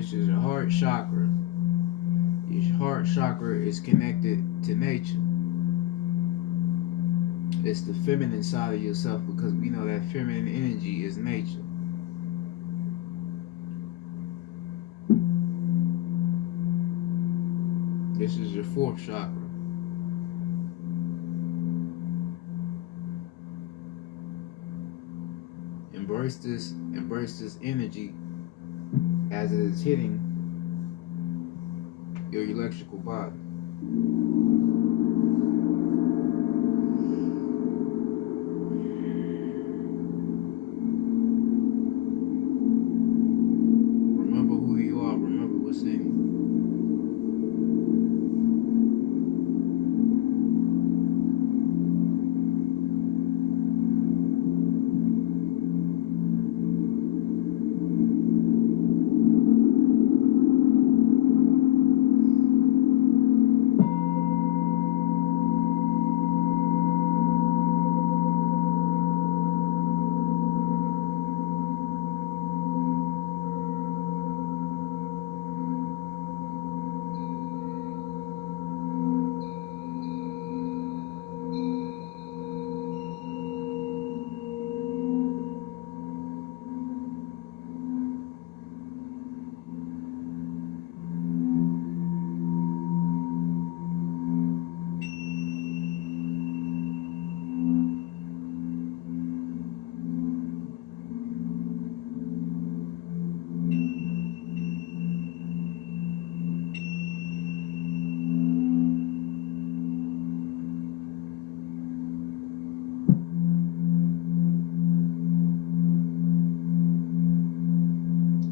This is your heart chakra. Your heart chakra is connected to nature. It's the feminine side of yourself because we know that feminine energy is nature. This is your fourth chakra. Embrace this energy as it is hitting your electrical body. Remember who you are. Remember what's in you.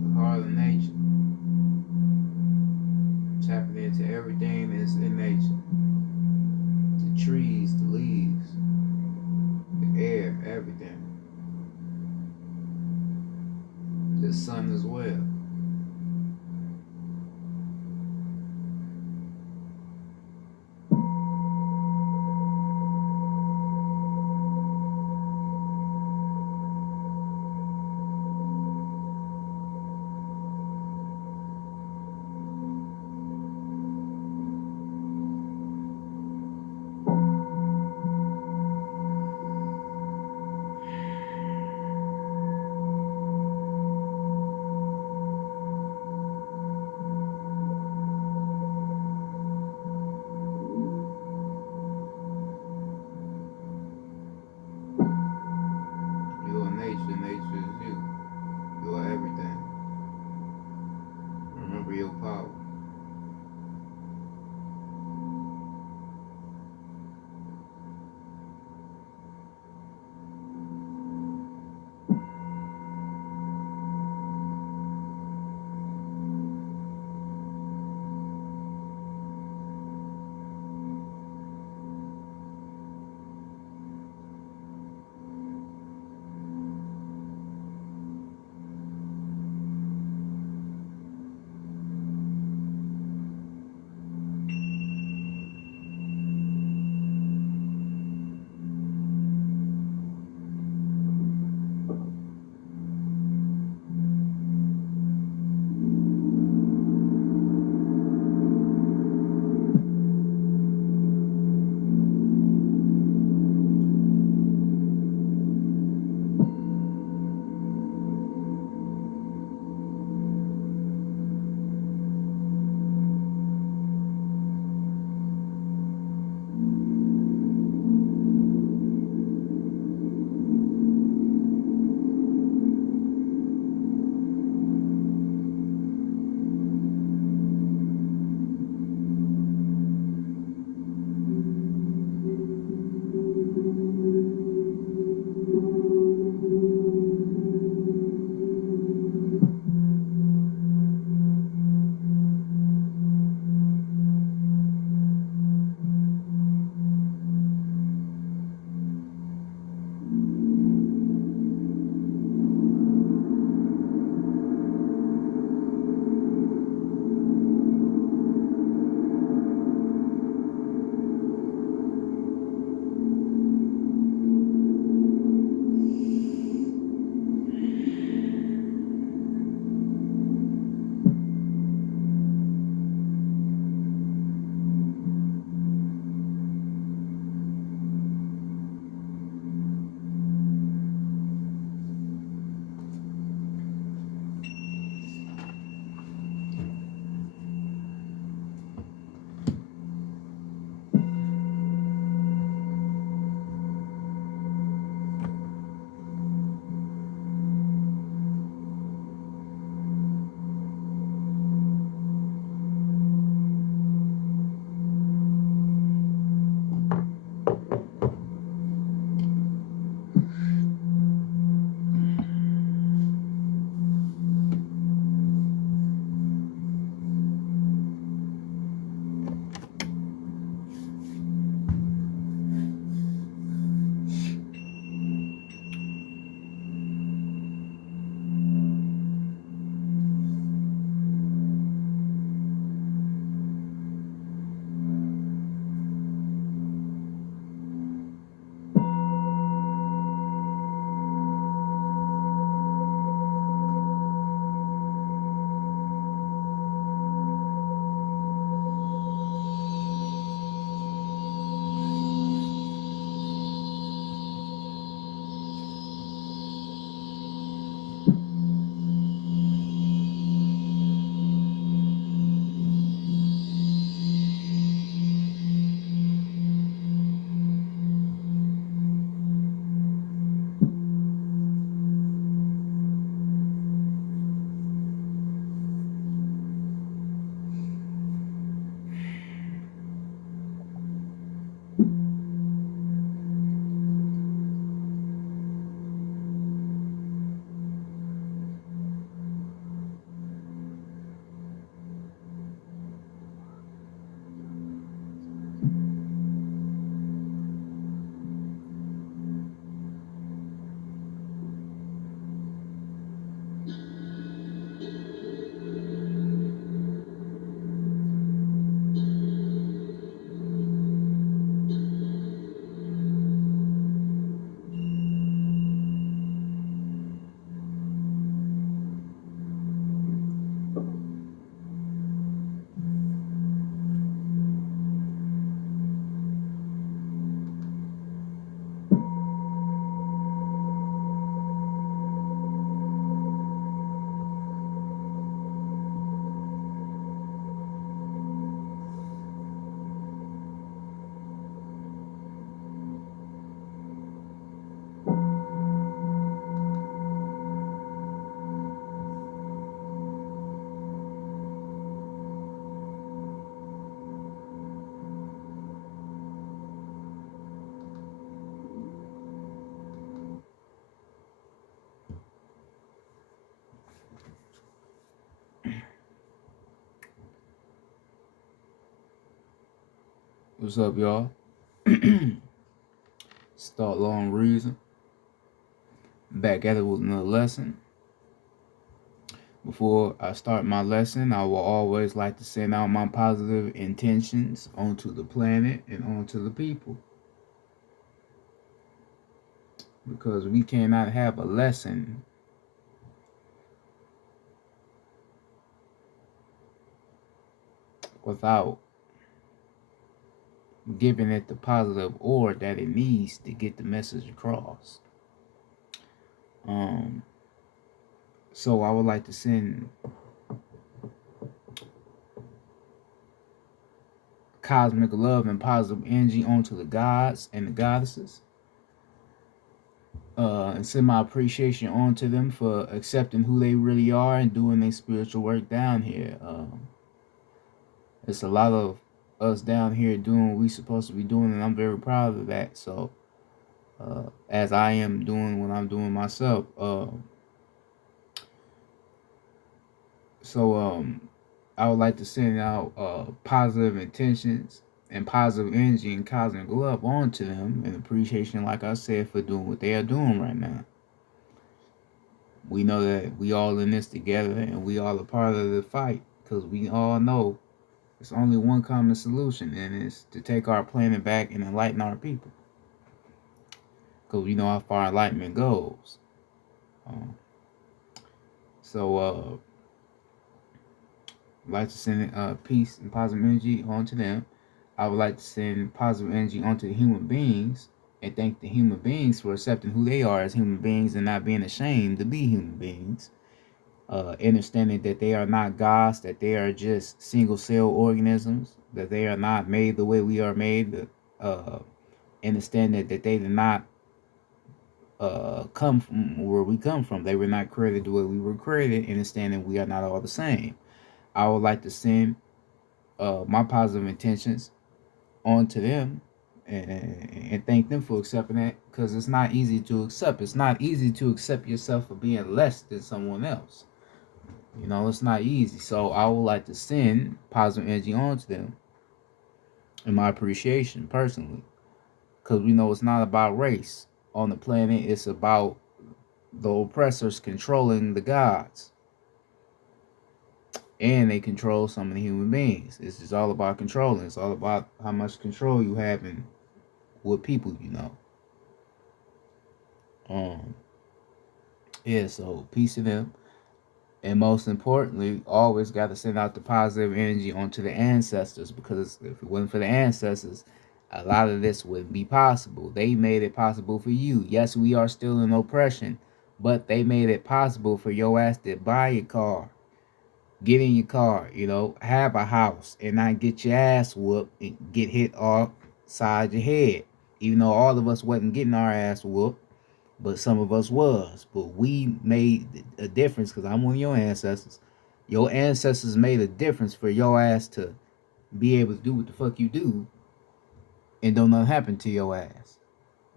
The heart of nature. Tapping into everything that's in nature. The trees, the leaves, the air, everything. The sun as well. What's up, y'all? Start long reason. Back at it with another lesson. Before I start my lesson, I will always like to send out my positive intentions onto the planet and onto the people. Because we cannot have a lesson without giving it the positive order that it needs to get the message across. So I would like to send cosmic love and positive energy onto the gods and the goddesses. And send my appreciation on to them for accepting who they really are and doing their spiritual work down here. It's a lot of us down here doing what we supposed to be doing, and I'm very proud of that. So, as I am doing what I'm doing myself, I would like to send out positive intentions and positive energy and cosmic love onto them, and appreciation, like I said, for doing what they are doing right now. We know that we all in this together and we all a part of the fight, because we all know it's only one common solution, and it's to take our planet back and enlighten our people, because we know how far enlightenment goes. Um, so I'd like to send peace and positive energy onto them. I would like to send positive energy onto the human beings and thank the human beings for accepting who they are as human beings and not being ashamed to be human beings. Understanding that they are not gods, that they are just single cell organisms, that they are not made the way we are made. Understanding that they did not come from where we come from. They were not created the way we were created. Understanding we are not all the same. I would like to send my positive intentions onto them and thank them for accepting that, because it's not easy to accept. It's not easy to accept yourself for being less than someone else. It's not easy. So I would like to send positive energy onto them and my appreciation personally, because we know it's not about race on the planet. It's about the oppressors controlling the gods, and they control some of the human beings. It's just all about controlling. It's all about how much control you have and what people you know. Yeah, so peace to them. And most importantly, always got to send out the positive energy onto the ancestors, because if it wasn't for the ancestors, a lot of this wouldn't be possible. They made it possible for you. Yes, we are still in oppression, but they made it possible for your ass to buy a car, get in your car, have a house, and not get your ass whooped and get hit off side your head. Even though all of us wasn't getting our ass whooped, but some of us was. But we made a difference, because I'm one of your ancestors. Your ancestors made a difference for your ass to be able to do what the fuck you do, and don't nothing happen to your ass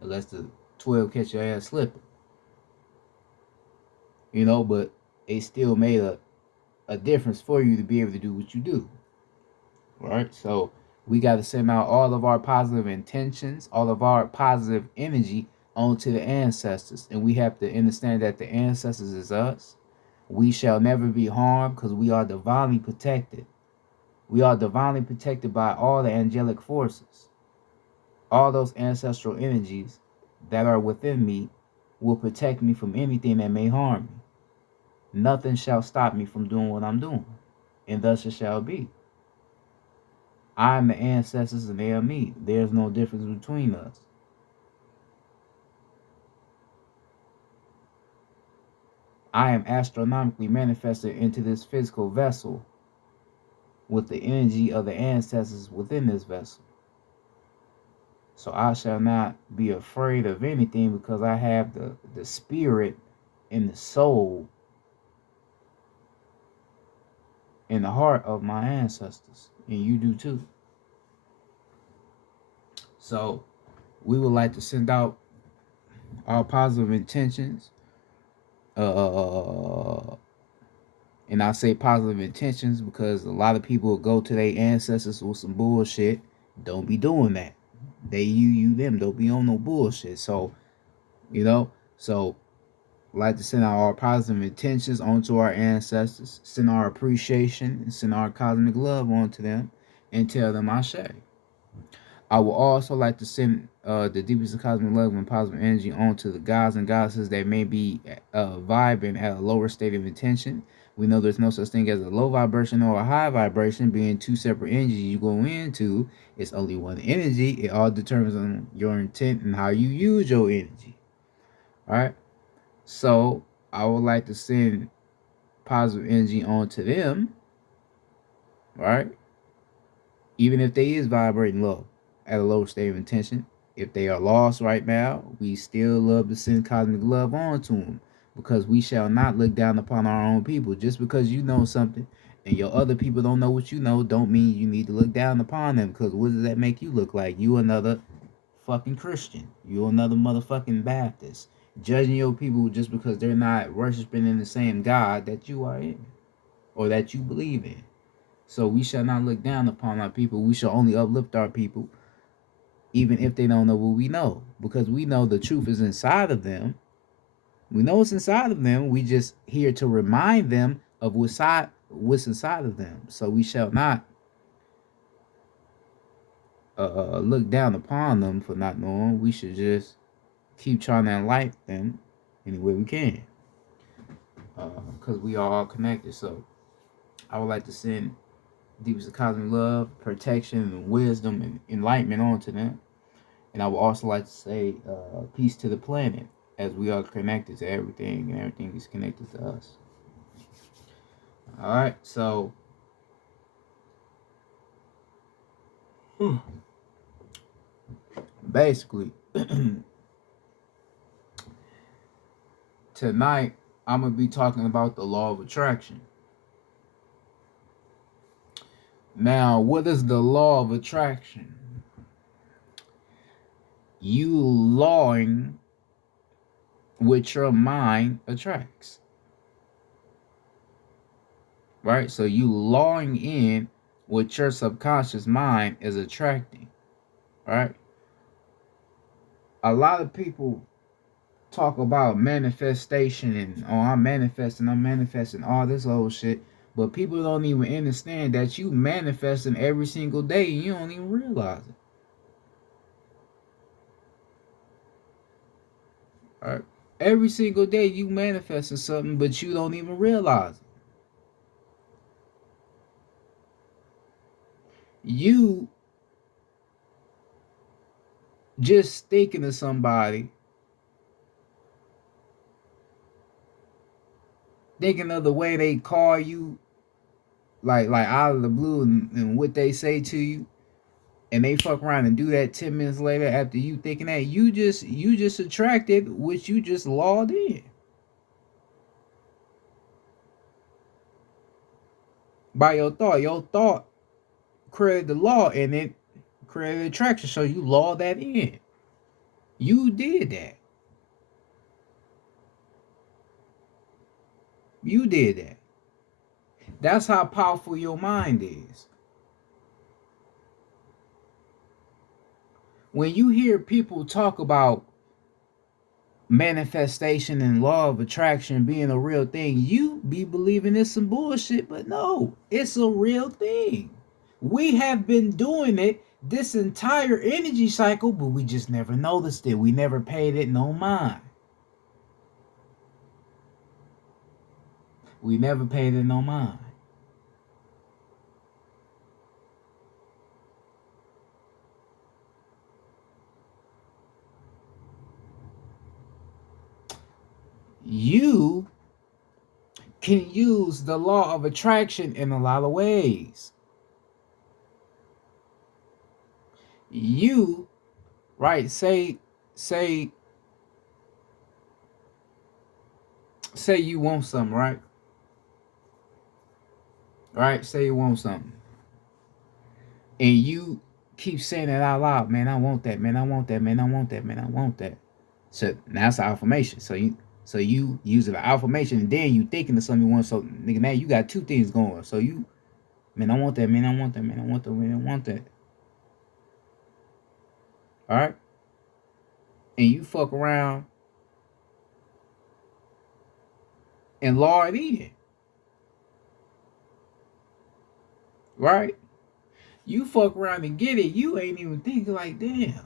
unless the 12 catch your ass slipping. But it still made a difference for you to be able to do what you do. Right? So we got to send out all of our positive intentions, all of our positive energy onto the ancestors. And we have to understand that the ancestors is us. We shall never be harmed, because we are divinely protected. We are divinely protected by all the angelic forces. All those ancestral energies that are within me will protect me from anything that may harm me. Nothing shall stop me from doing what I'm doing. And thus it shall be. I am the ancestors and they are me. There's no difference between us. I am astronomically manifested into this physical vessel with the energy of the ancestors within this vessel. So I shall not be afraid of anything, because I have the spirit and the soul and the heart of my ancestors. And you do too. So we would like to send out our positive intentions. And I say positive intentions because a lot of people go to their ancestors with some bullshit Don't be doing that. They, you, them. Don't be on no bullshit. So, you know, so like to send out our positive intentions onto our ancestors, send our appreciation, and send our cosmic love onto them, and tell them I say. I would also like to send the deepest of cosmic love and positive energy onto the gods and goddesses that may be vibing at a lower state of intention. We know there's no such thing as a low vibration or a high vibration, being two separate energies you go into. It's only one energy. It all determines on your intent and how you use your energy. All right. So I would like to send positive energy onto them. All right. Even if they is vibrating low at a lower state of intention. If they are lost right now, we still love to send cosmic love on to them, because we shall not look down upon our own people. Just because you know something and your other people don't know what you know, don't mean you need to look down upon them, because what does that make you look like? You another fucking Christian. You another motherfucking Baptist. Judging your people just because they're not worshiping in the same God that you are in or that you believe in. So we shall not look down upon our people. We shall only uplift our people, even if they don't know what we know, because we know the truth is inside of them. We know it's inside of them. We just here to remind them of what's inside of them. So we shall not look down upon them for not knowing. We should just keep trying to enlighten them any way we can, because we are all connected. So I would like to send deepest of cosmic love, protection, and wisdom and enlightenment onto them. And I would also like to say peace to the planet, as we are connected to everything and everything is connected to us. All right, so basically, tonight I'm going to be talking about the law of attraction. Now, what is the law of attraction? You lawing what your mind attracts. Right? So you lawing in what your subconscious mind is attracting. Right? A lot of people talk about manifestation and I'm manifesting all this old shit. But people don't even understand that you manifesting every single day and you don't even realize it. All right? Every single day you manifesting something, but you don't even realize it. You just thinking of somebody, thinking of the way they call you, like out of the blue, and what they say to you, and they fuck around and do that 10 minutes later after you thinking that, you just attracted what you just logged in by your thought. Your thought created the law, and it created attraction, so you logged that in. You did that. You did that. That's how powerful your mind is. When you hear people talk about manifestation and law of attraction being a real thing, you be believing it's some bullshit, but no, it's a real thing. We have been doing it this entire energy cycle, but we just never noticed it. We never paid it no mind. We never paid it no mind. You can use the law of attraction in a lot of ways. You, right, say you want something, right? Right? Say you want something. And you keep saying it out loud, man, I want that, man, I want that, man, I want that, man, I want that. So now it's an affirmation. So you use an affirmation, and then you thinking of something you want. So nigga, now you got two things going. So you, man, I want that, man, I want that, man, I want that, man, I want that. All right. And you fuck around and law it in. Right? You fuck around and get it. You ain't even thinking like, damn,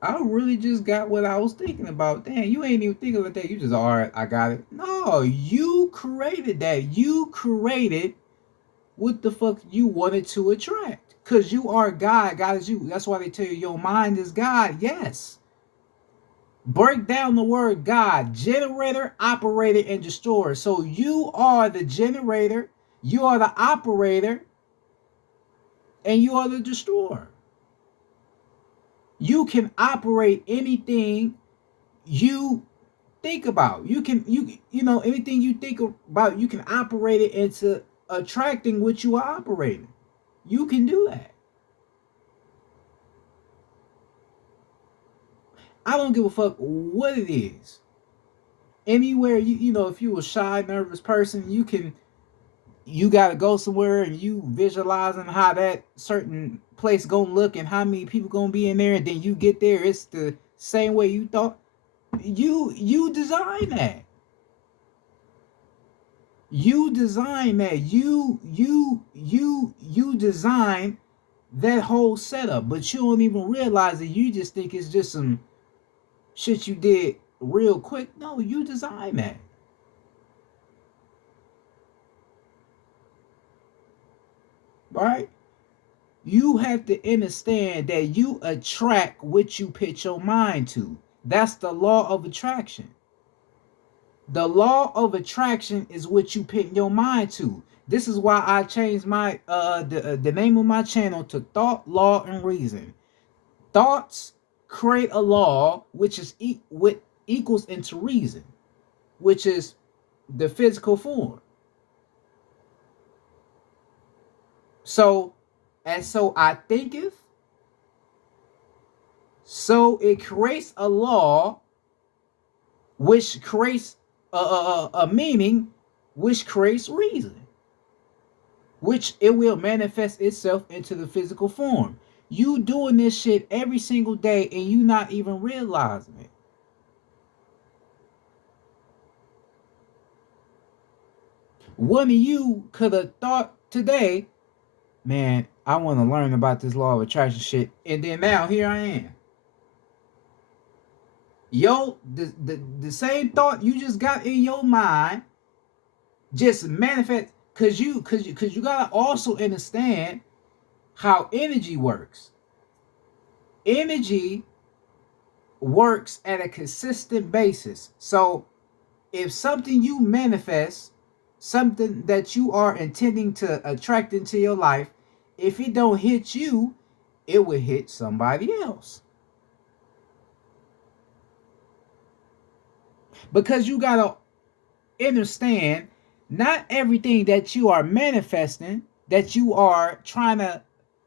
I really just got what I was thinking about. Damn, you ain't even thinking like that. You just, all right, I got it. No, you created that. You created what the fuck you wanted to attract. Because you are God. God is you. That's why they tell you your mind is God. Yes. Break down the word God: generator, operator, and destroyer. So you are the generator, you are the operator, and you are the destroyer. You can operate anything you think about. You know anything you think about, you can operate it into attracting what you are operating. You can do that. I don't give a fuck what it is. Anywhere you know, if you a shy, nervous person, you gotta go somewhere and you visualizing how that certain place gonna look and how many people gonna be in there, and then you get there, it's the same way you thought. You design that. You design that. You design that whole setup, but you don't even realize it. You just think it's just some shit you did real quick. No, you design that. Right? You have to understand that you attract what you put your mind to. That's the law of attraction. The law of attraction is what you put your mind to. This is why I changed my the name of my channel to Thought, Law, and Reason. Thoughts create a law, which is what equals into reason, which is the physical form. So, and so I thinketh, so it creates a law, which creates a meaning, which creates reason, which it will manifest itself into the physical form. You doing this shit every single day and you not even realizing it. One of you could have thought today, man, I want to learn about this law of attraction shit, and then now here I am. Yo, the same thought you just got in your mind just manifest, cause you gotta also understand how energy works. Energy works at a consistent basis. So if something you manifest, something that you are intending to attract into your life, if it don't hit you, it will hit somebody else. Because you gotta understand, not everything that you are manifesting, that you are trying to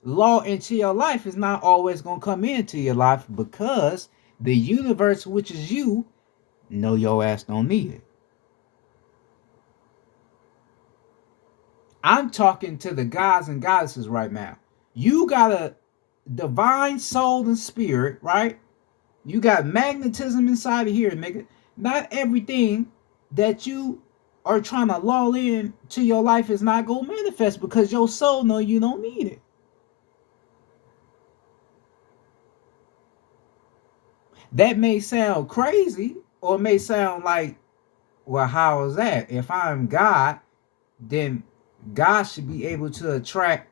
law into your life, is not always gonna come into your life, because the universe, which is you, know your ass don't need it. I'm talking to the gods and goddesses right now. You got a divine soul and spirit, right? You got magnetism inside of here, nigga. Not everything that you are trying to lull in to your life is not gonna manifest, because your soul know you don't need it. That may sound crazy, or it may sound like, well, how is that? If I'm God, then God should be able to attract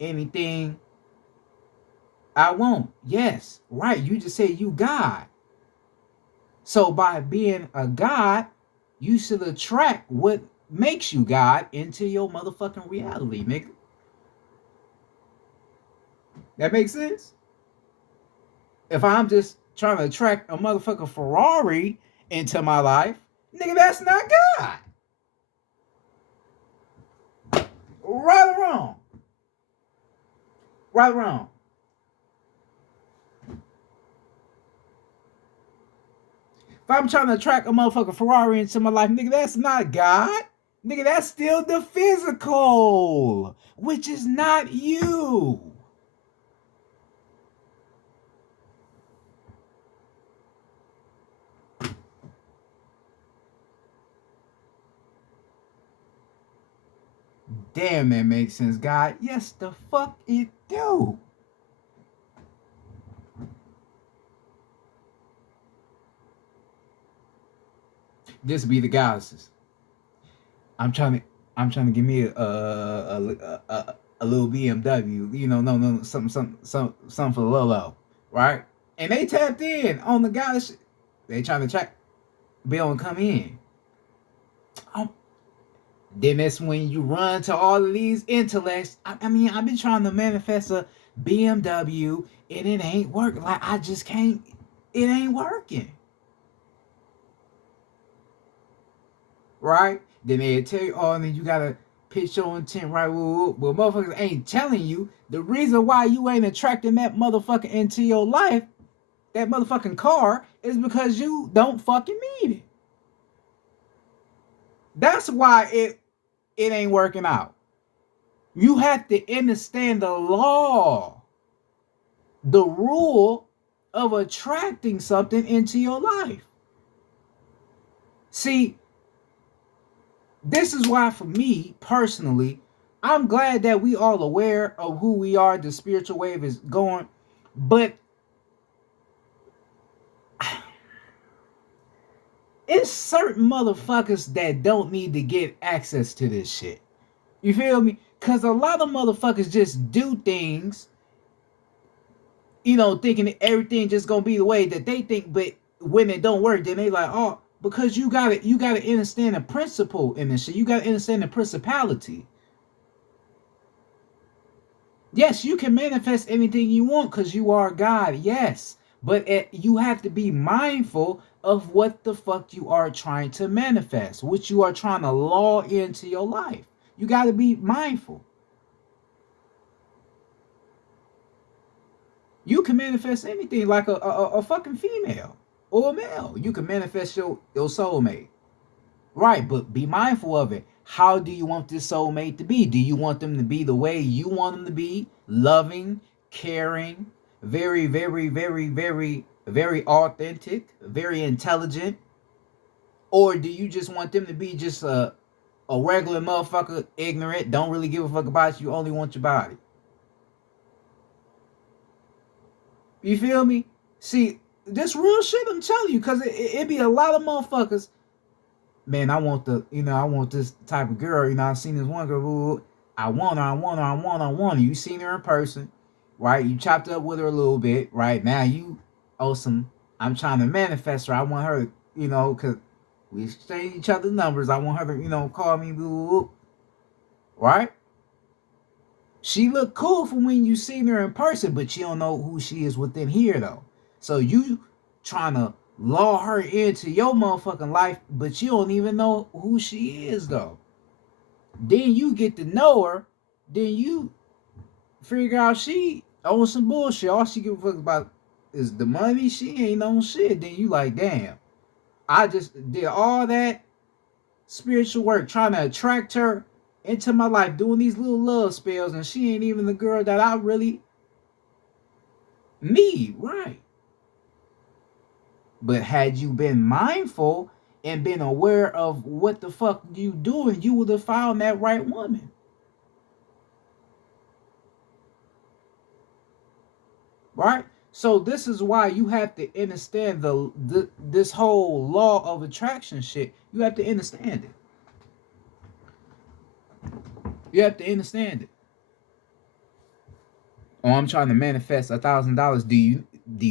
anything I want. Yes, right. You just say you God. So by being a God, you should attract what makes you God into your motherfucking reality, nigga. That makes sense? If I'm just trying to attract a motherfucking Ferrari into my life, nigga, that's not God. Right or wrong? Right or wrong? If I'm trying to attract a motherfucking Ferrari into my life, nigga, that's not God. Nigga, that's still the physical, which is not you. Damn, that makes sense, God. Yes, the fuck it do. This be the goddesses. I'm trying to I'm trying to give me a little BMW. You know, no, something for the Lolo, right? And they tapped in on the goddess. They trying to track Bill and come in. Oh, then that's when you run to all of these intellects. I mean, I've been trying to manifest a BMW and it ain't working. Like I just can't. It ain't working. Right? Then they tell you, oh, and then you gotta pitch your intent right. Well, motherfuckers ain't telling you the reason why you ain't attracting that motherfucker into your life, that motherfucking car, is because you don't fucking need it. That's why it ain't working out. You have to understand the law, the rule of attracting something into your life. See, this is why for me personally, I'm glad that we all aware of who we are, the spiritual wave is going, but it's certain motherfuckers that don't need to get access to this shit. You feel me? Cause a lot of motherfuckers just do things, thinking that everything just gonna be the way that they think, but when it don't work, then they like, oh, because you gotta understand the principle in this shit. You gotta understand the principality. Yes, you can manifest anything you want because you are God, yes. But you have to be mindful of what the fuck you are trying to manifest, what you are trying to law into your life. You got to be mindful. You can manifest anything like a fucking female or a male. You can manifest your soulmate. Right, but be mindful of it. How do you want this soulmate to be? Do you want them to be the way you want them to be? Loving, caring, very, very, very, very, very authentic, very intelligent? Or do you just want them to be just a regular motherfucker, ignorant, don't really give a fuck about you, only want your body? You feel me? See, this real shit I'm telling you, because it be a lot of motherfuckers. Man, I want this type of girl. I've seen this one girl who I want her. You seen her in person, right? You chopped up with her a little bit, right? Now you awesome. I'm trying to manifest her. I want her, because we exchange each other numbers. I want her to, call me, right? She look cool from when you seen her in person, but you don't know who she is within here though. So you trying to law her into your motherfucking life, but you don't even know who she is though. Then you get to know her, then you figure out she on some bullshit. All she give a fuck about is the money. She ain't on shit. Then you like, damn, I just did all that spiritual work trying to attract her into my life, doing these little love spells, and she ain't even the girl that I really need, right? But had you been mindful and been aware of what the fuck you doing, you would have found that right woman. Right? So this is why you have to understand this whole law of attraction shit. You have to understand it. You have to understand it. Oh, I'm trying to manifest $1,000. Do you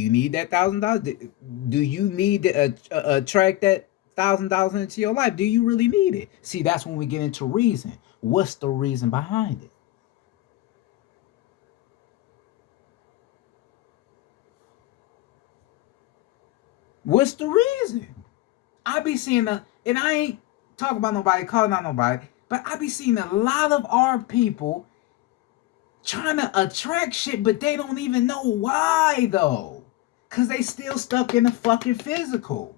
need that $1,000? Do you need to attract that $1,000 into your life? Do you really need it? See, that's when we get into reason. What's the reason behind it? What's the reason? I be seeing and I ain't talking about nobody, calling out nobody, but I be seeing a lot of our people trying to attract shit, but they don't even know why though. Cause they still stuck in the fucking physical.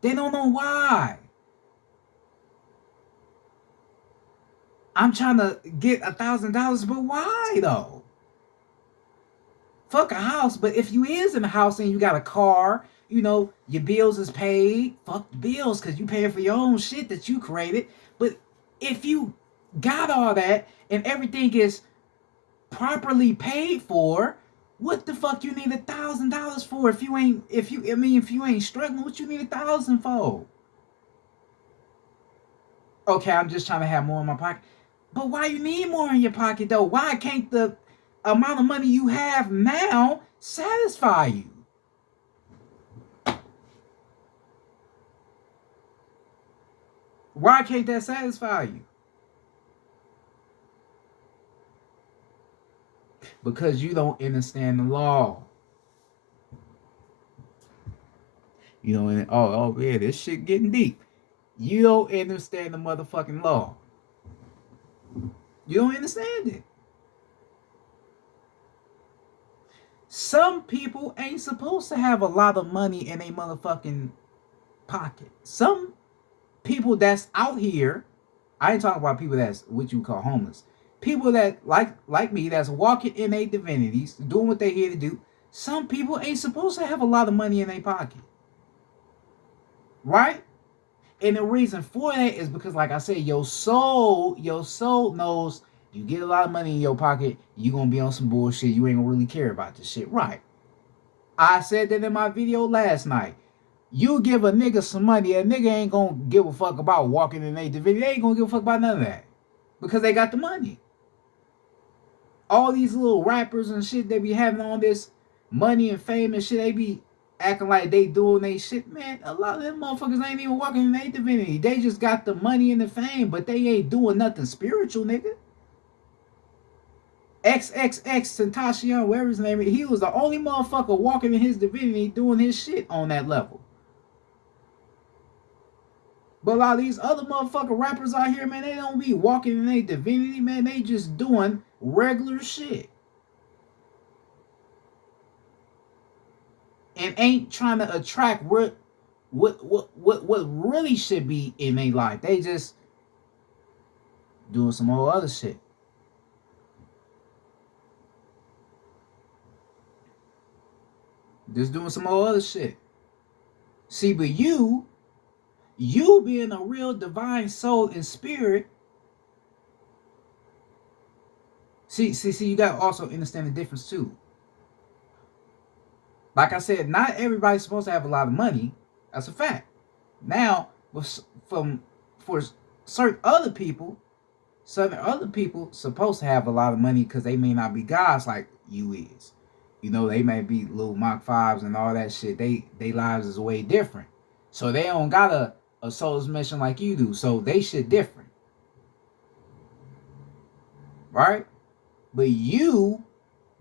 They don't know why. I'm trying to get $1,000, but why though? Fuck a house, but if you is in a house and you got a car, your bills is paid. Fuck the bills, cause you paying for your own shit that you created. But if you got all that, and everything is properly paid for, what the fuck you need $1,000 for if you ain't if you ain't struggling? What you need 1,000 for? Okay, I'm just trying to have more in my pocket. But why you need more in your pocket though? Why can't the amount of money you have now satisfy you? Why can't that satisfy you? Because you don't understand the law. You know, oh yeah, this shit getting deep. You don't understand the motherfucking law. You don't understand it. Some people ain't supposed to have a lot of money in a motherfucking pocket. Some people that's out here, I ain't talking about people that's what you call homeless. People that like me that's walking in their divinities, doing what they here to do. Some people ain't supposed to have a lot of money in their pocket. Right? And the reason for that is because, like I said, your soul knows you get a lot of money in your pocket, you gonna be on some bullshit. You ain't gonna really care about this shit, right? I said that in my video last night. You give a nigga some money, a nigga ain't gonna give a fuck about walking in their divinity. They ain't gonna give a fuck about none of that because they got the money. All these little rappers and shit, they be having all this money and fame and shit. They be acting like they doing they shit, man. A lot of them motherfuckers ain't even walking in their divinity. They just got the money and the fame, but they ain't doing nothing spiritual, nigga. XXX Tentacion, whatever his name is, he was the only motherfucker walking in his divinity doing his shit on that level. But a lot of these other motherfucking rappers out here, man, they don't be walking in their divinity, man. They just doing regular shit. And ain't trying to attract what really should be in their life. They just doing some whole other shit. Just doing some whole other shit. See, but you being a real divine soul and spirit, see, you gotta also understand the difference too. Like I said, not everybody's supposed to have a lot of money. That's a fact. Now, from for certain other people supposed to have a lot of money because they may not be gods like you is. You know, they may be little Mach 5s and all that shit. They lives is way different. So they don't got a soul's mission like you do. So they shit different. Right? But you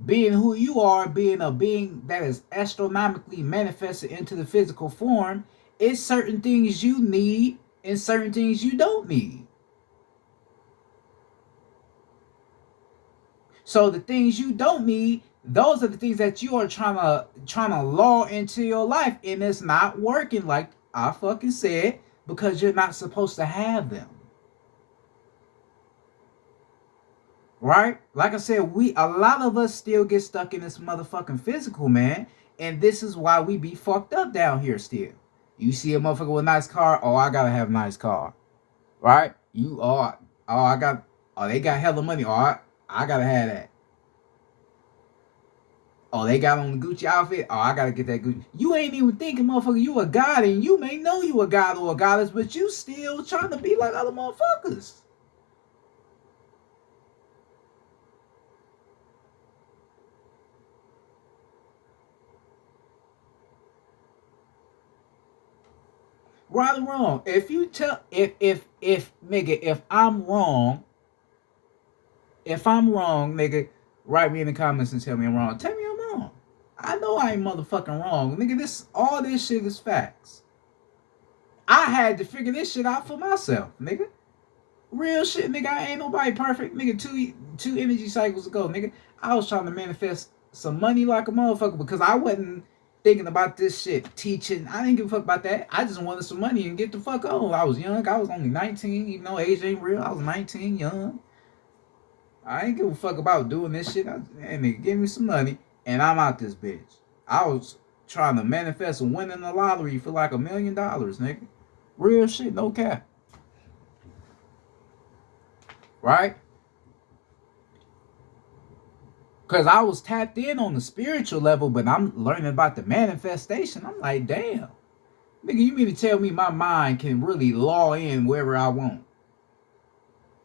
being who you are, being a being that is astronomically manifested into the physical form, it's certain things you need and certain things you don't need. So the things you don't need, those are the things that you are trying to law into your life, and it's not working like I fucking said because you're not supposed to have them. Right? Like I said, a lot of us still get stuck in this motherfucking physical, man, and this is why we be fucked up down here still. You see a motherfucker with a nice car, oh, I gotta have a nice car. Right? I got, oh, they got hella money, oh, I gotta have that. Oh, they got on the Gucci outfit. Oh, I gotta get that Gucci. You ain't even thinking, motherfucker, you a god, and you may know you a god or a goddess, but you still trying to be like other motherfuckers. Right or wrong? If you tell if nigga, if I'm wrong, nigga, write me in the comments and tell me I'm wrong. Tell me I'm wrong. I know I ain't motherfucking wrong, nigga. All this shit is facts. I had to figure this shit out for myself, nigga. Real shit, nigga. I ain't nobody perfect, nigga. Two energy cycles ago, nigga. I was trying to manifest some money like a motherfucker because I wasn't thinking about this shit, teaching. I didn't give a fuck about that. I just wanted some money and get the fuck on. I was young. I was only 19. Even though age ain't real, I was 19, young. I ain't give a fuck about doing this shit. And nigga, give me some money and I'm out this bitch. I was trying to manifest and winning the lottery for like $1 million, nigga. Real shit, no cap. right? Because I was tapped in on the spiritual level, but I'm learning about the manifestation. I'm like, damn. Nigga, you mean to tell me my mind can really law in wherever I want?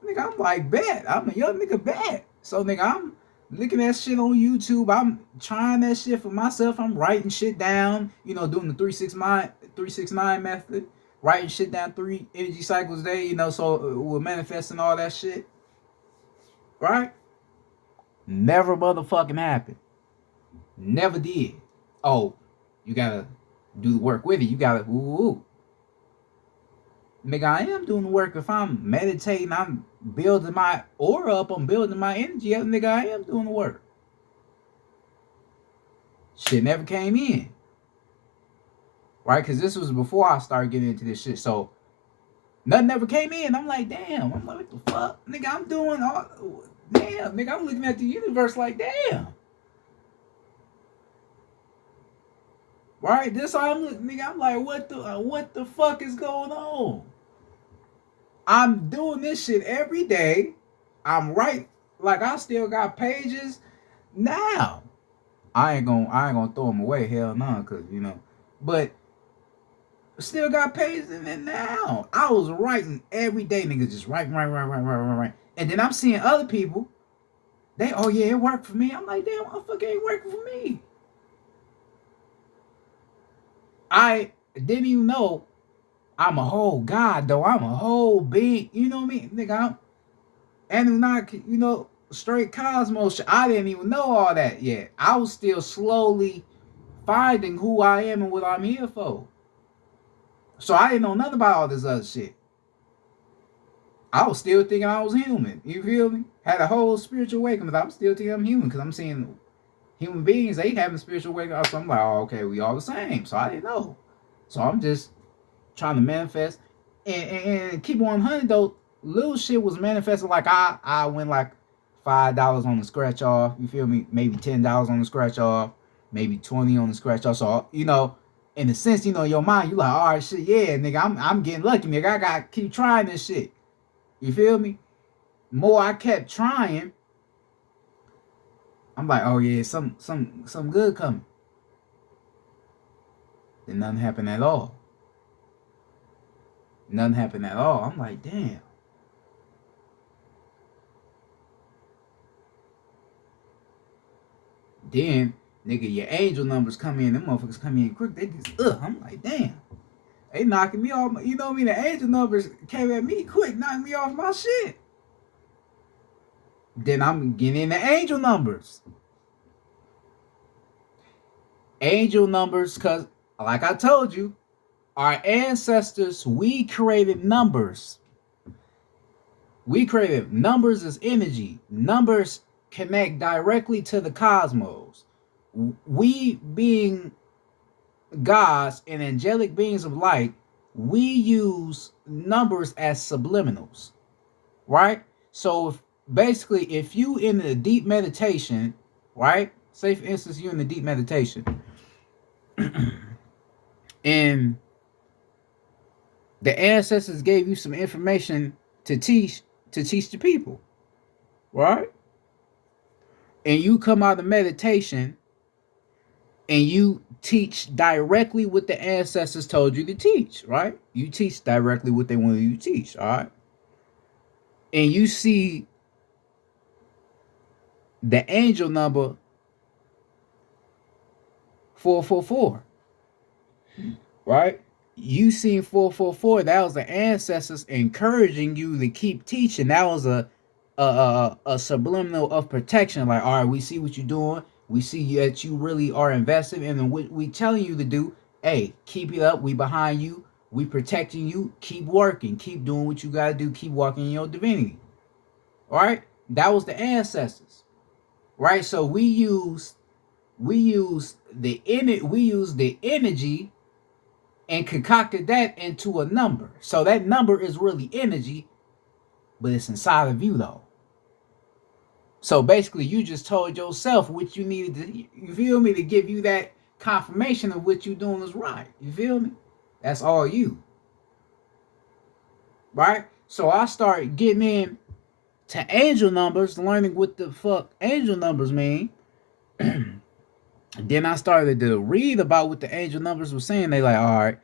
Nigga, I'm like, bet. I'm a young nigga, bet. So, nigga, I'm looking at shit on YouTube. I'm trying that shit for myself. I'm writing shit down, doing the 369 method, writing shit down 3 energy cycles a day, so we're manifesting all that shit. Right? Never motherfucking happened. Never did. Oh, you gotta do the work with it. You gotta, ooh. Nigga, I am doing the work. If I'm meditating, I'm building my aura up, I'm building my energy up. Nigga, I am doing the work. Shit never came in. Right? Because this was before I started getting into this shit. So, nothing ever came in. I'm like, damn. I'm like, what the fuck? Nigga, I'm doing all... Damn, nigga, I'm looking at the universe like, damn. Right? This I'm looking, nigga, I'm like, what the fuck is going on? I'm doing this shit every day. I'm right, like I still got pages now. I ain't gonna throw them away, hell no, cause but still got pages in it now. I was writing every day, nigga, just writing, right. And then I'm seeing other people, oh yeah, it worked for me. I'm like, damn, motherfucker ain't working for me. I didn't even know I'm a whole god, though. I'm a whole being, you know what I mean? Nigga, I'm Anunnaki, straight cosmos. I didn't even know all that yet. I was still slowly finding who I am and what I'm here for. So I didn't know nothing about all this other shit. I was still thinking I was human. You feel me? Had a whole spiritual awakening, but I'm still thinking I'm human because I'm seeing human beings, they having spiritual awakening. So I'm like, oh, okay, we all the same. So I didn't know. So I'm just trying to manifest and keep on hunting though. Little shit was manifesting. Like I went like $5 on the scratch off. You feel me? Maybe $10 on the scratch off. Maybe 20 on the scratch off. So in a sense, your mind, you like, all right, shit, yeah, nigga, I'm getting lucky, nigga. I gotta keep trying this shit. You feel me? More I kept trying, I'm like, oh yeah, some good coming. Then nothing happened at all. Nothing happened at all. I'm like, damn. Then, nigga, your angel numbers come in. Them motherfuckers come in quick. They just, I'm like, damn. They knocking me off. You know what I mean? The angel numbers came at me quick, knocking me off my shit. Then I'm getting the angel numbers. Angel numbers, because, like I told you, our ancestors, we created numbers. We created numbers as energy. Numbers connect directly to the cosmos. We being gods and angelic beings of light, we use numbers as subliminals, right? So basically, if you in a deep meditation, right? Say for instance, you in a deep meditation, and the ancestors gave you some information to teach the people, right? And you come out of meditation and you teach directly what the ancestors told you to teach, right? You teach directly what they wanted you to teach, all right? And you see the angel number 444, right? You seen 444. That was the ancestors encouraging you to keep teaching. That was a subliminal of protection. Like, all right, we see what you're doing. We see that you really are invested in what we telling you to do. Hey, keep it up. We behind you. We protecting you. Keep working. Keep doing what you gotta do. Keep walking in your divinity. All right, that was the ancestors, right? So we use the energy and concocted that into a number. So that number is really energy, but it's inside of you though. So basically, you just told yourself what you needed to, you feel me, to give you that confirmation of what you're doing is right. You feel me? That's all you. Right? So I started getting in to angel numbers, learning what the fuck angel numbers mean. Then I started to read about what the angel numbers were saying. They like, all right,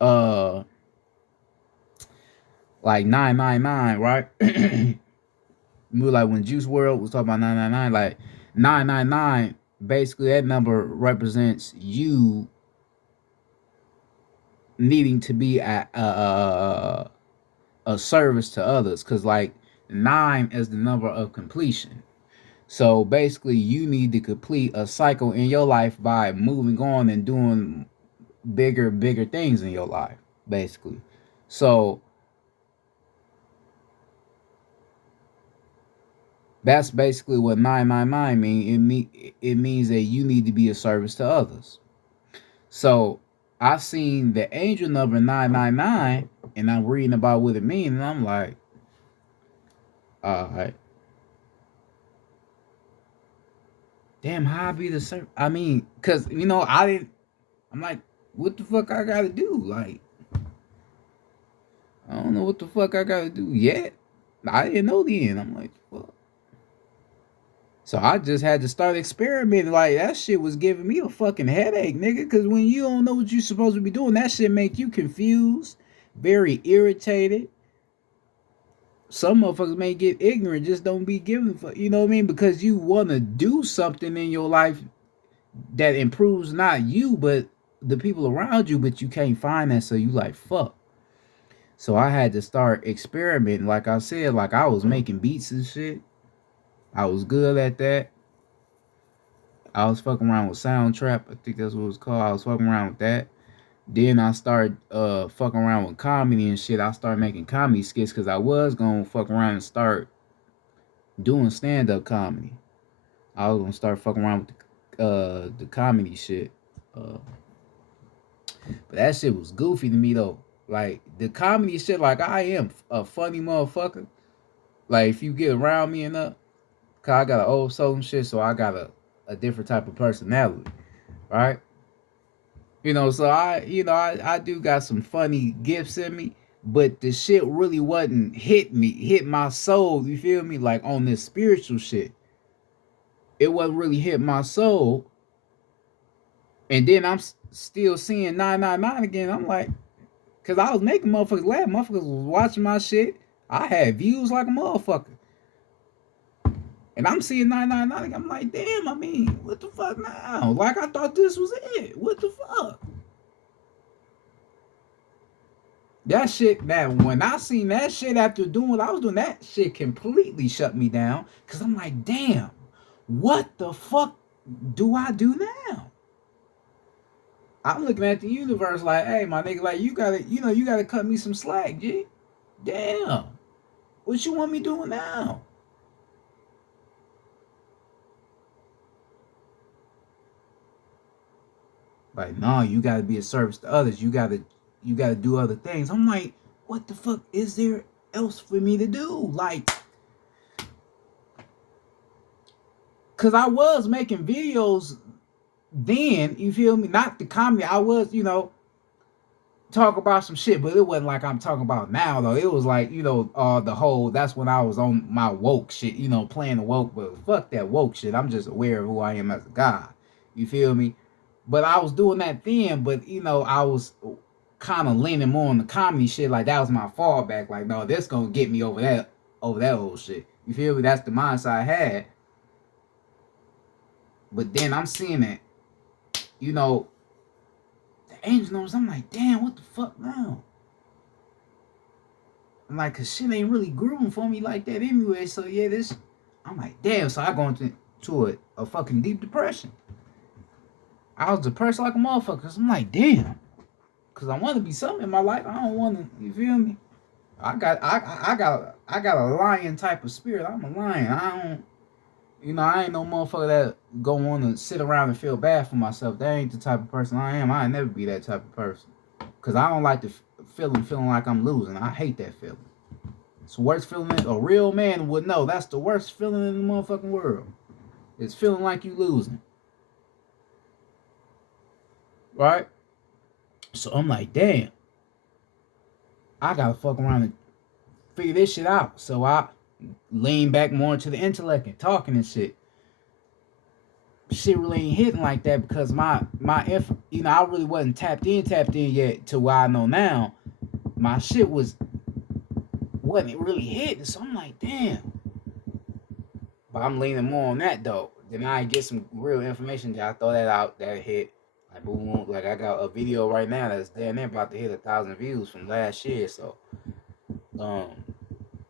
uh, like 999, right? Like when Juice World was talking about 999, like 999, basically that number represents you needing to be a service to others, because like 9 is the number of completion. So basically, you need to complete a cycle in your life by moving on and doing bigger things in your life, basically. So that's basically what 999 mean. It means that you need to be a service to others. So I've seen the angel number 999, and I'm reading about what it means, and I'm like, all right, damn, how I be the service? I mean, cause I didn't. I'm like, what the fuck I gotta do? Like, I don't know what the fuck I gotta do yet. I didn't know then. I'm like, fuck. So I just had to start experimenting. Like that shit was giving me a fucking headache, nigga. Cause when you don't know what you're supposed to be doing, that shit make you confused, very irritated. Some motherfuckers may get ignorant, just don't be giving for you know what I mean? Because you wanna do something in your life that improves not you, but the people around you, but you can't find that, so you like fuck. So I had to start experimenting. Like I said, like I was making beats and shit. I was good at that. I was fucking around with Soundtrap. I think that's what it was called. I was fucking around with that. Then I started fucking around with comedy and shit. I started making comedy skits because I was gonna fuck around and start doing stand up comedy. I was gonna start fucking around with the comedy shit. But that shit was goofy to me though. Like the comedy shit, like I am a funny motherfucker. Like if you get around me enough, cause I got an old soul and shit, so I got a different type of personality, right? So I do got some funny gifts in me, but the shit really wasn't hit my soul. You feel me? Like on this spiritual shit, it wasn't really hit my soul. And then I'm still seeing 999 again. I'm like, cause I was making motherfuckers laugh. Motherfuckers was watching my shit. I had views like a motherfucker. And I'm seeing 999. I'm like, damn, I mean, what the fuck now? Like, I thought this was it. What the fuck? That shit, that when I seen that shit after doing what I was doing, that shit completely shut me down. Cause I'm like, damn, what the fuck do I do now? I'm looking at the universe like, hey, my nigga, like, you gotta cut me some slack, G. Damn. What you want me doing now? Like, no, you gotta be a service to others. You gotta do other things. I'm like, what the fuck is there else for me to do? Like, cause I was making videos then, you feel me? Not the comedy. I was, talk about some shit, but it wasn't like I'm talking about now though. It was like, the whole that's when I was on my woke shit, playing the woke, but fuck that woke shit. I'm just aware of who I am as a guy. You feel me? But I was doing that then, but I was kind of leaning more on the comedy shit. Like that was my fallback. Like, no, this gonna get me over that old shit. You feel me? That's the mindset I had. But then I'm seeing it, you know, the angel numbers. I'm like, damn, what the fuck now? I'm like, cause shit ain't really grooving for me like that anyway. So yeah, this. I'm like, damn. So I go into a fucking deep depression. I was depressed like a motherfucker. Cause I'm like, damn. Cause I want to be something in my life. I don't want to. You feel me? I got a lion type of spirit. I'm a lion. I don't. I ain't no motherfucker that go on to sit around and feel bad for myself. That ain't the type of person I am. I never be that type of person. Cause I don't like the feeling like I'm losing. I hate that feeling. It's the worst feeling. A real man would know. That's the worst feeling in the motherfucking world. It's feeling like you losing. Right? So I'm like, damn. I gotta fuck around and figure this shit out. So I lean back more into the intellect and talking and shit. Shit really ain't hitting like that because my I really wasn't tapped in yet to what I know now. My shit wasn't really hitting, so I'm like, damn. But I'm leaning more on that though. Then I get some real information. I throw that out, that hit. Like boom, like I got a video right now that's damn near about to hit 1,000 views from last year. So, um,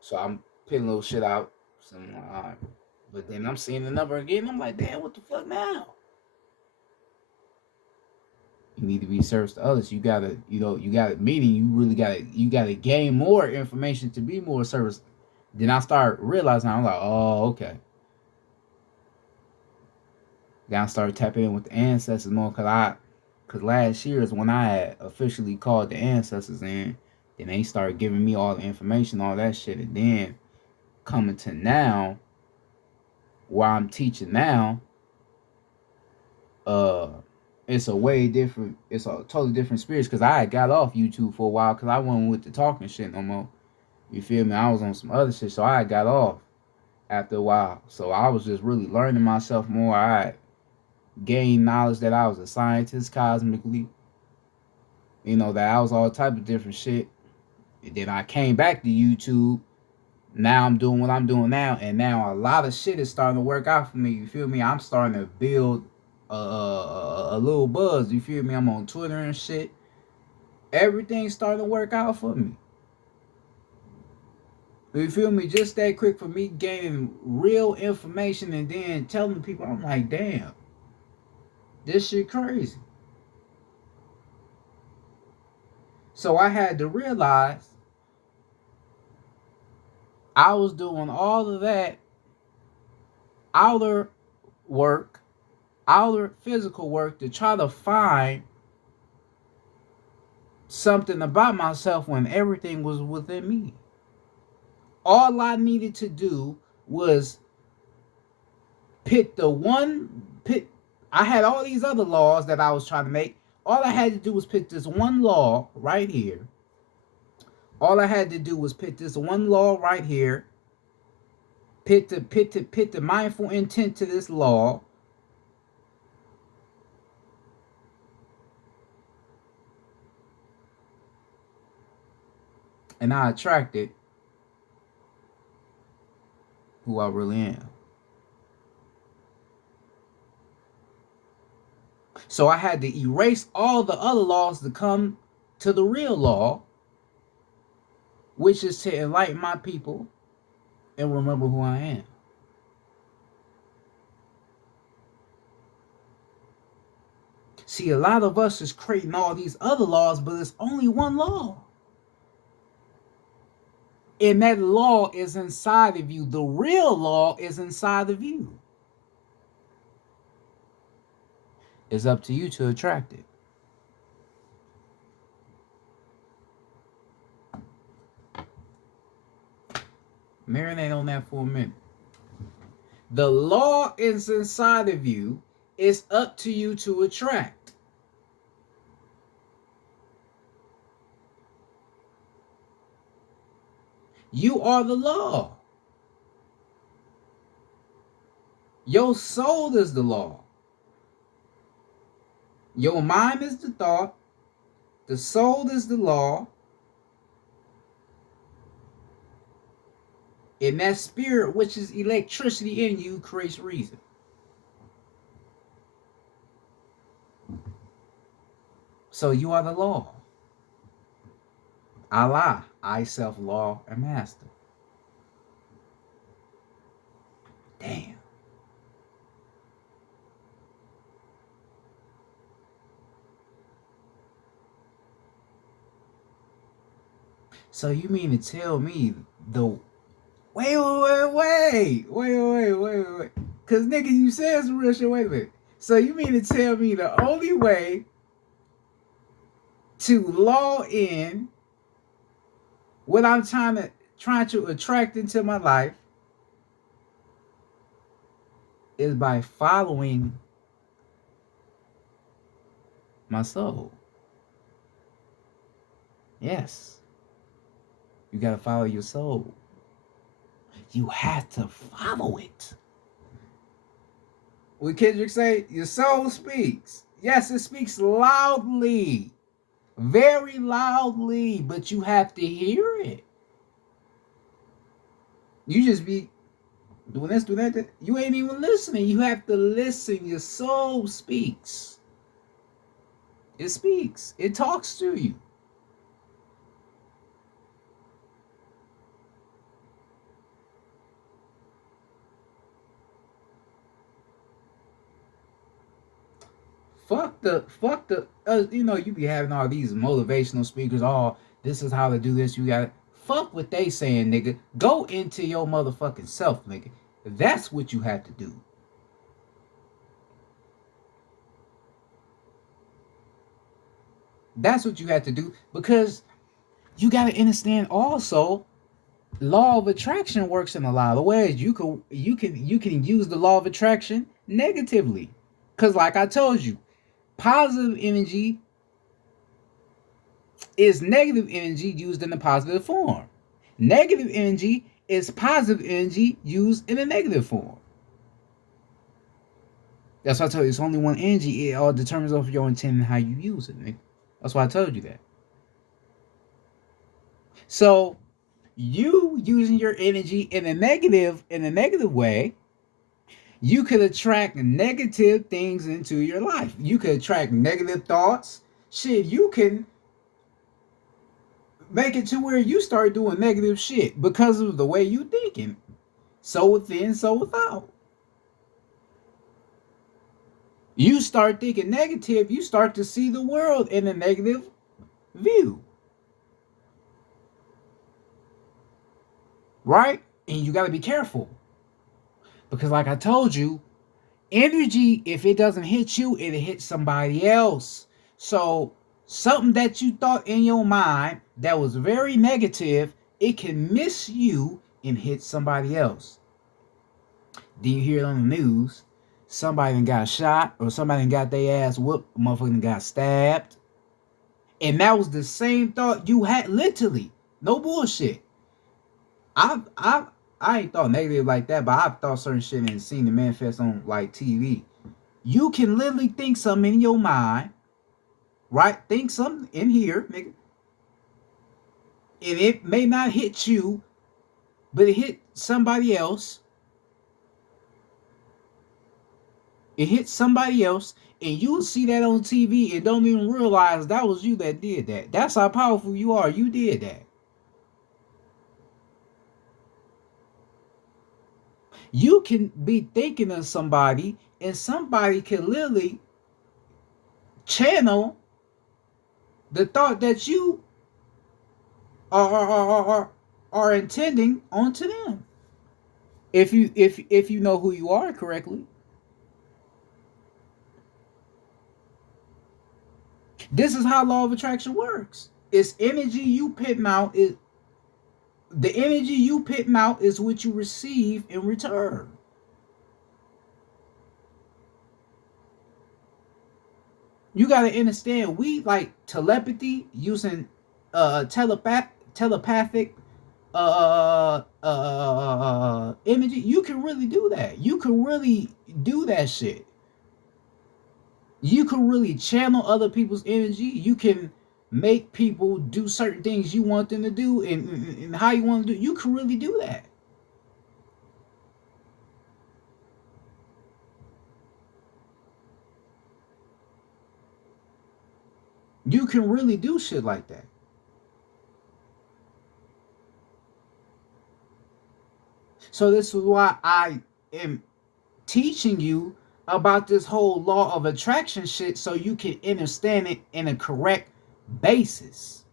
so I'm putting little shit out. Some, but then I'm seeing the number again. I'm like, damn, what the fuck now? You need to be service to others. You gotta, meaning you gotta gain more information to be more service. Then I start realizing I'm like, oh, okay. Then I started tapping in with the ancestors more cause last year is when I had officially called the ancestors in. Then they started giving me all the information, all that shit, and then coming to now, where I'm teaching now, it's a way different. It's a totally different experience because I had got off YouTube for a while because I wasn't with the talking shit no more. You feel me? I was on some other shit, so I got off after a while. So I was just really learning myself more. I gained knowledge that I was a scientist cosmically. That I was all type of different shit. And then I came back to YouTube. Now I'm doing what I'm doing now, and now a lot of shit is starting to work out for me. You feel me? I'm starting to build a little buzz. You feel me? I'm on Twitter and shit. Everything's starting to work out for me. You feel me? Just that quick for me gaining real information and then telling people, I'm like, damn, this shit crazy. So I had to realize I was doing all of that outer work, outer physical work to try to find something about myself when everything was within me. All I needed to do was pick the one pick. I had all these other laws that I was trying to make. All I had to do was pick this one law right here. All I had to do was pick this one law right here. Put the mindful intent to this law. And I attracted who I really am. So I had to erase all the other laws to come to the real law, which is to enlighten my people and remember who I am. See, a lot of us is creating all these other laws, but it's only one law. And that law is inside of you. The real law is inside of you. It's up to you to attract it. Marinate on that for a minute. The law is inside of you. It's up to you to attract. You are the law. Your soul is the law. Your mind is the thought. The soul is the law. And that spirit, which is electricity in you, creates reason. So you are the law. Allah, I, self, law, and master. Damn. So you mean to tell me the wait. Cause nigga, you said some real shit. Wait a minute. So you mean to tell me the only way to law in what I'm trying to attract into my life is by following my soul? Yes. You got to follow your soul. You have to follow it. What Kendrick say? Your soul speaks. Yes, it speaks loudly, very loudly, but you have to hear it. You just be doing this, doing that. You ain't even listening. You have to listen. Your soul speaks. It speaks. It talks to you. You be having all these motivational speakers. Oh, this is how to do this. You got to fuck what they saying, nigga. Go into your motherfucking self, nigga. That's what you have to do. That's what you have to do because you got to understand also law of attraction works in a lot of ways. You can use the law of attraction negatively. Cause like I told you, positive energy is negative energy used in a positive form. Negative energy is positive energy used in a negative form. That's why I told you it's only one energy. It all determines off your intent and how you use it, nigga. That's why I told you that. So you using your energy in a negative way, you could attract negative things into your life. You could attract negative thoughts. Shit, you can make it to where you start doing negative shit because of the way you thinking. So within, so without. You start thinking negative, you start to see the world in a negative view. Right? And you got to be careful. Because, like I told you, energy, if it doesn't hit you, it hits somebody else. So, something that you thought in your mind that was very negative, it can miss you and hit somebody else. Then you hear it on the news, somebody got shot or somebody got their ass whooped, motherfucking got stabbed. And that was the same thought you had, literally. No bullshit. I've I ain't thought negative like that, but I've thought certain shit and seen the manifest on like TV. You can literally think something in your mind, right? Think something in here, nigga, and it may not hit you, but it hit somebody else. It hit somebody else, and you'll see that on TV and don't even realize that was you that did that. That's how powerful you are. You did that. You can be thinking of somebody, and somebody can literally channel the thought that you are intending onto them. If you know who you are correctly. This is how law of attraction works. It's energy you putting out. The energy you putting out is what you receive in return. You gotta understand, we like telepathy using telepathic energy. You can really do that. You can really do that shit. You can really channel other people's energy. You can make people do certain things you want them to do and how you want to do. You can really do that. You can really do shit like that. So this is why I am teaching you about this whole law of attraction shit so you can understand it in a correct basis.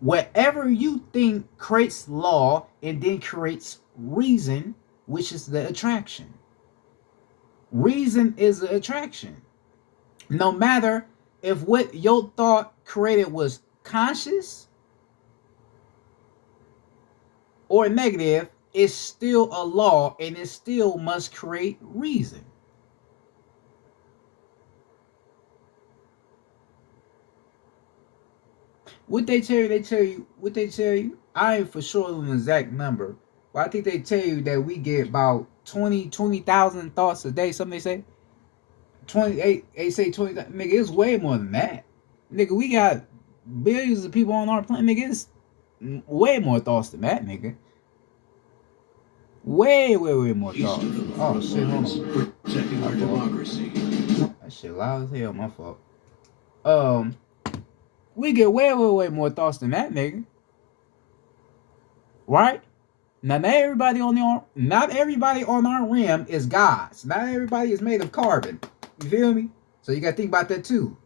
Whatever you think creates law and then creates reason, which is the attraction. Reason is the attraction. No matter if what your thought created was conscious or negative, it's still a law and it still must create reason. What they tell you, what they tell you. I ain't for sure on the exact number, but I think they tell you that we get about 20,000 thoughts a day. Something they say 28. They say 20. Nigga, it's way more than that. Nigga, we got billions of people on our planet. Nigga, it's way more thoughts than that, nigga. Way more thoughts. Oh shit, hold on. Protecting our democracy. That shit loud as hell. My fault. We get way more thoughts than that, nigga. Right? Now, not everybody on our rim is gods. Not everybody is made of carbon. You feel me? So you gotta think about that too.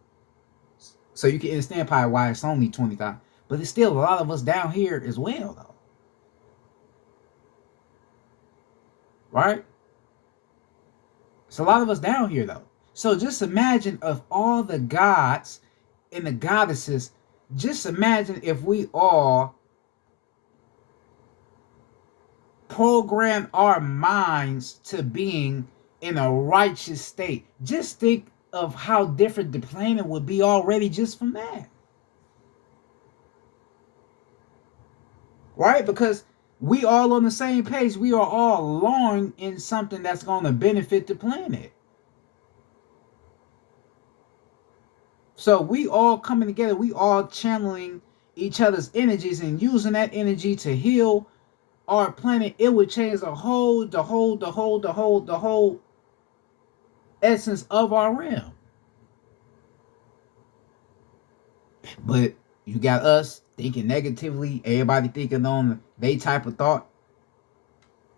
So you can understand probably why it's only 20,000. But it's still a lot of us down here as well, though. Right? It's a lot of us down here, though. So just imagine of all the gods and the goddesses, just imagine if we all program our minds to being in a righteous state. Just think of how different the planet would be already just from that. Right? Because we all on the same page. We are all along in something that's going to benefit the planet. So we all coming together. We all channeling each other's energies and using that energy to heal our planet. It would change the whole essence of our realm. But you got us thinking negatively, everybody thinking on they type of thought.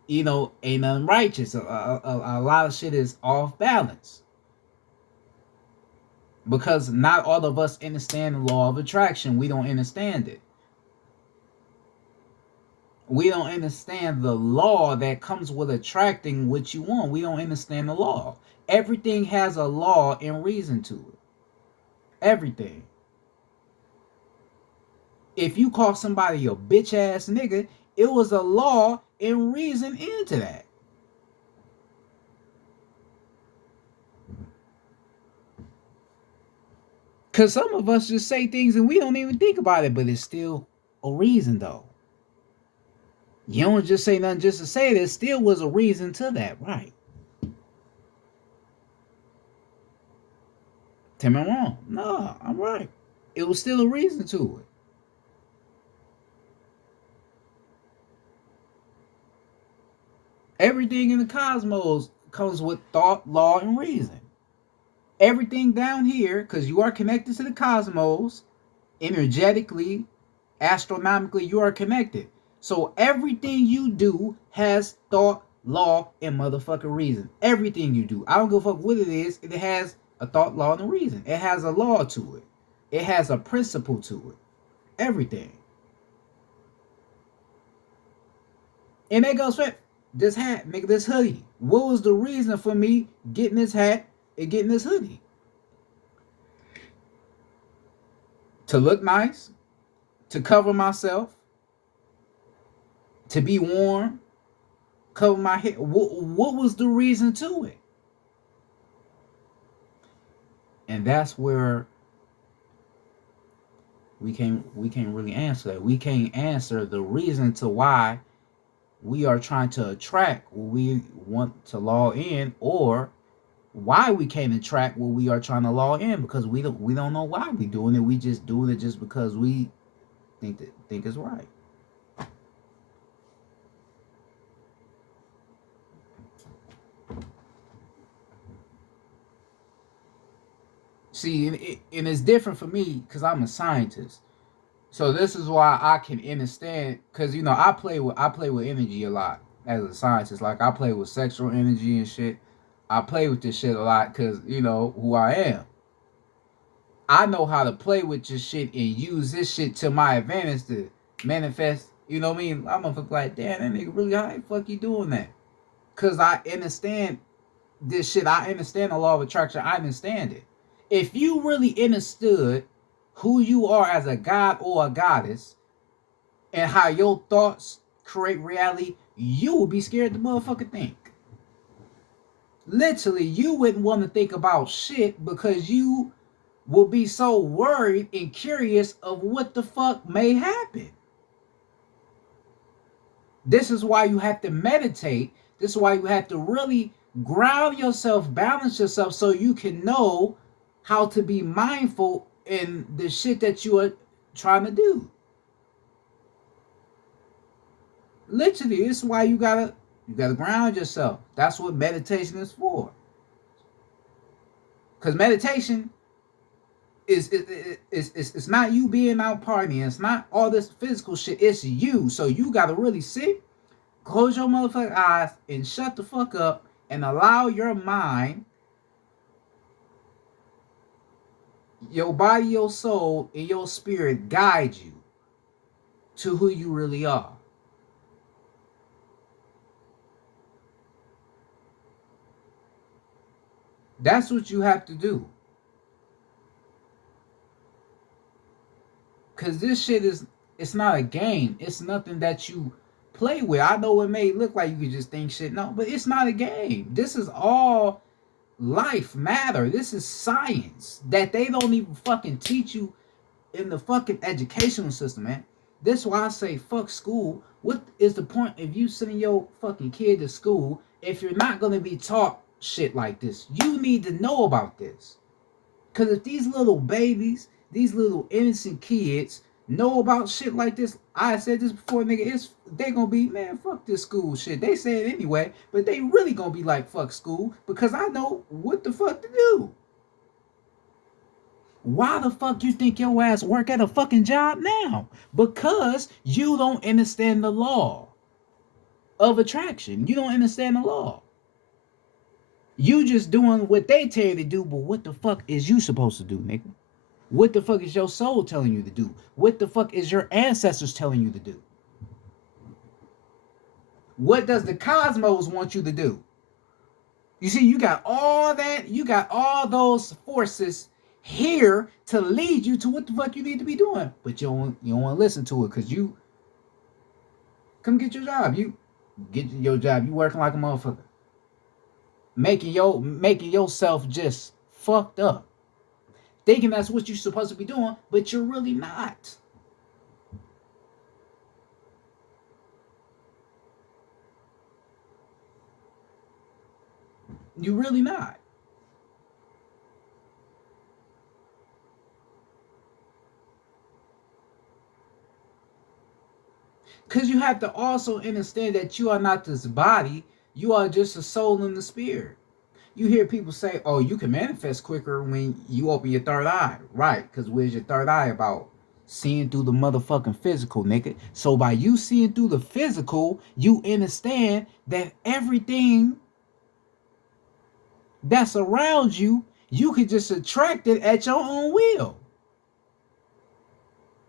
You know, ain't nothing righteous. A lot of shit is off balance. Because not all of us understand the law of attraction. We don't understand it. We don't understand the law that comes with attracting what you want. We don't understand the law. Everything has a law and reason to it. Everything. If you call somebody a bitch ass nigga, it was a law and reason into that. Because some of us just say things and we don't even think about it, but it's still a reason though. You don't just say nothing just to say it. There still was a reason to that, right? Tell me I'm wrong. No, I'm right. It was still a reason to it. Everything in the cosmos comes with thought, law, and reason. Everything down here, because you are connected to the cosmos, energetically, astronomically, you are connected. So everything you do has thought, law, and motherfucking reason. Everything you do. I don't give a fuck what it is. It has a thought, law, and a reason. It has a law to it. It has a principle to it. Everything. And that goes for this hat, make this hoodie. What was the reason for me getting this hat and getting this hoodie? To look nice, to cover myself, to be warm, cover my head. What was the reason to it? And that's where we can't really answer that. We can't answer the reason to why we are trying to attract what we want to log in, or why we can't attract what we are trying to log in, because we don't know why we doing it. We just doing it just because we think it's right. See, and it's different for me because I'm a scientist. So this is why I can understand, because I play with energy a lot as a scientist. Like I play with sexual energy and shit. I play with this shit a lot because who I am. I know how to play with this shit and use this shit to my advantage to manifest. You know what I mean? I'm gonna like, damn, that nigga really, how the fuck you doing that? Cause I understand this shit. I understand the law of attraction. I understand it. If you really understood who you are as a god or a goddess and how your thoughts create reality, you would be scared to motherfucking think. Literally, you wouldn't want to think about shit because you will be so worried and curious of what the fuck may happen. This is why you have to meditate. This is why you have to really ground yourself, balance yourself, so you can know how to be mindful in the shit that you are trying to do. Literally, this is why you gotta ground yourself. That's what meditation is for. Because meditation it's not you being out partying. It's not all this physical shit. It's you. So you gotta really sit, close your motherfucking eyes, and shut the fuck up and allow your mind, your body, your soul, and your spirit guide you to who you really are. That's what you have to do. Cause this shit it's not a game. It's nothing that you play with. I know it may look like you could just think shit. No, but it's not a game. This is all life matter. This is science that they don't even fucking teach you in the fucking educational system, man. This is why I say fuck school. What is the point if you sending your fucking kid to school if you're not gonna be taught shit like this? You need to know about this. Cause if these little babies, these little innocent kids know about shit like this, I said this before, nigga, they gonna be, man, fuck this school shit. They say it anyway, but they really gonna be like, fuck school, because I know what the fuck to do. Why the fuck you think your ass work at a fucking job now? Because you don't understand the law of attraction. You don't understand the law. You just doing what they tell you to do, but what the fuck is you supposed to do, nigga? What the fuck is your soul telling you to do? What the fuck is your ancestors telling you to do? What does the cosmos want you to do? You see, you got all that, you got all those forces here to lead you to what the fuck you need to be doing. But you don't want to listen to it because you come get your job. You get your job. You working like a motherfucker. Making yourself just fucked up. Thinking that's what you're supposed to be doing, but you're really not. You're really not. Because you have to also understand that you are not this body, you are just a soul and the spirit. You hear people say, oh, you can manifest quicker when you open your third eye. Right, because where's your third eye about? Seeing through the motherfucking physical, nigga. So by you seeing through the physical, you understand that everything that's around you, you can just attract it at your own will.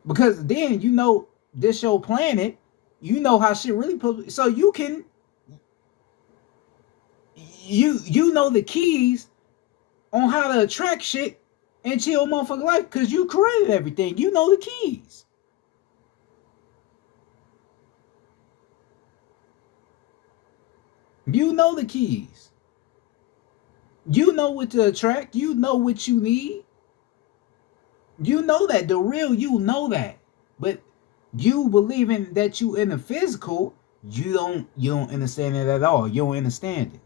Because then you know this your planet, you know how shit really put, so you can you know the keys on how to attract shit into your motherfucking life because you created everything. You know the keys. You know the keys. You know what to attract. You know what you need. You know that. The real you know that. But you believing that you in the physical, you don't understand it at all. You don't understand it.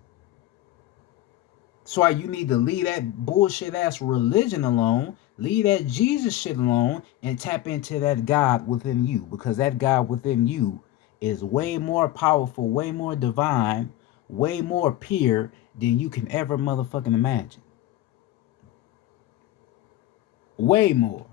That's why you need to leave that bullshit ass religion alone, leave that Jesus shit alone, and tap into that God within you. Because that God within you is way more powerful, way more divine, way more pure than you can ever motherfucking imagine. Way more.